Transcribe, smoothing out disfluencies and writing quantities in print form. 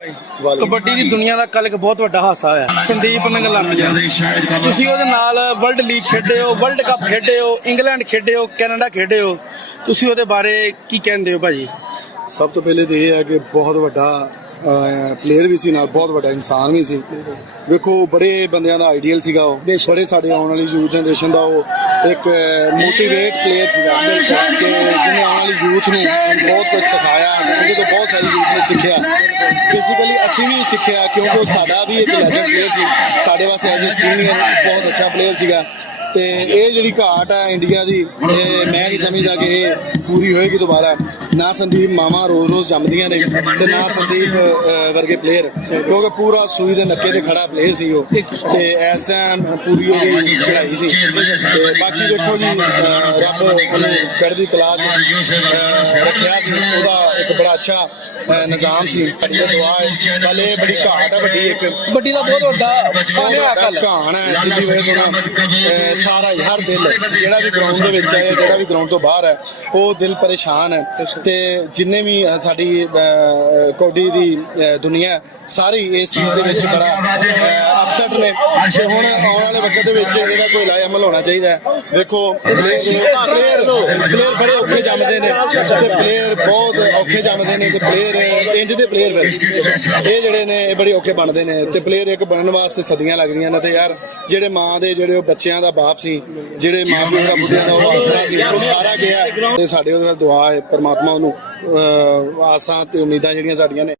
कबड्डी की दुनिया का कल एक बहुत बड़ा हादसा होया। संदीप नंगलामिया तुसी ओहदे नाल वर्ल्ड लीग खेडे हो, वर्ल्ड कप खेडे हो, इंग्लैंड खेडे हो, कैनेडा खेडे हो, तुसी ओहदे बारे की कहंदे हो भाजी? सब तो पहले तो यह है कि बहुत बड़ा प्लेयर भी सी, बहुत बड़ा इंसान भी सी। वेखो बड़े बंदियां दा आइडियल सीगा, बड़े साडे आने वाली यूथ जनरेशन का एक मोटिवेट प्लेयर सीगा कि जिन्हें आने वाली यूथ नूं बहुत कुछ सिखाया। उहदे तो बहुत सारी यूथ ने सीखिया, बेसिकली असीं भी सीखिया क्योंकि साडा भी एक लैजेंड प्लेयर सी, साडे वास्ते एज ए सीनियर बहुत अच्छा प्लेयर सीगा। ते ये जिहड़ी घाट है इंडिया की, मैं नहीं समझदा कि ये पूरी होएगी दोबारा। ना संदीप मामा रोज रोज जमदियां ने ते ना संदीप वर्गे प्लेयर, क्योंकि पूरा सूई दे नक्के ते खड़ा प्लेयर सी वो, ते इस टाइम पूरी ओहदी चढ़ाई सी। ते बाकी देखो जी रब उन्हें चढ़दी कला च रखिया सी, ओहदा एक बड़ा अच्छा निजाम सी। साडी दुआ है, कल ये बड़ी घाट है वड्डी, एक कबड्डी का बहुत बड़ा सानिया कल कहान है जिंदी वजह तो सारा ही हर दिल जेड़ा भी ग्राउंड दे विच है, जेड़ा भी ग्राउंड तो बाहर है, वो दिल परेशान है। ते जिन्ने भी साडी कबड्डी दी दुनिया सारी इस चीज दे विच बड़ा अपसेट ने। ते हुण आउण वाले वक्त दे विच इहदा कोई इलाज अमल होना चाहिए। देखो प्लेयर बड़े औखे जमदे ने, ते प्लेयर बहुत औखे जमदे ने, ते प्लेयर इंज दे प्लेयर फिर ये जेहड़े ने बड़े औखे बनदे ने। ते प्लेयर एक बनने वास्ते सदियां लगदियां ने। ते यार जेहड़े मां दे जेहड़े बच्चियां दा बाप सी, जेहड़े मां प्यो दा बुढ़ियां दा ओह आसरा सी, ओह सारा गया। ते साडे ओहदा दुआ है परमात्मा ओनू आसां ते उम्मीदां जेहड़ियां साडियां ने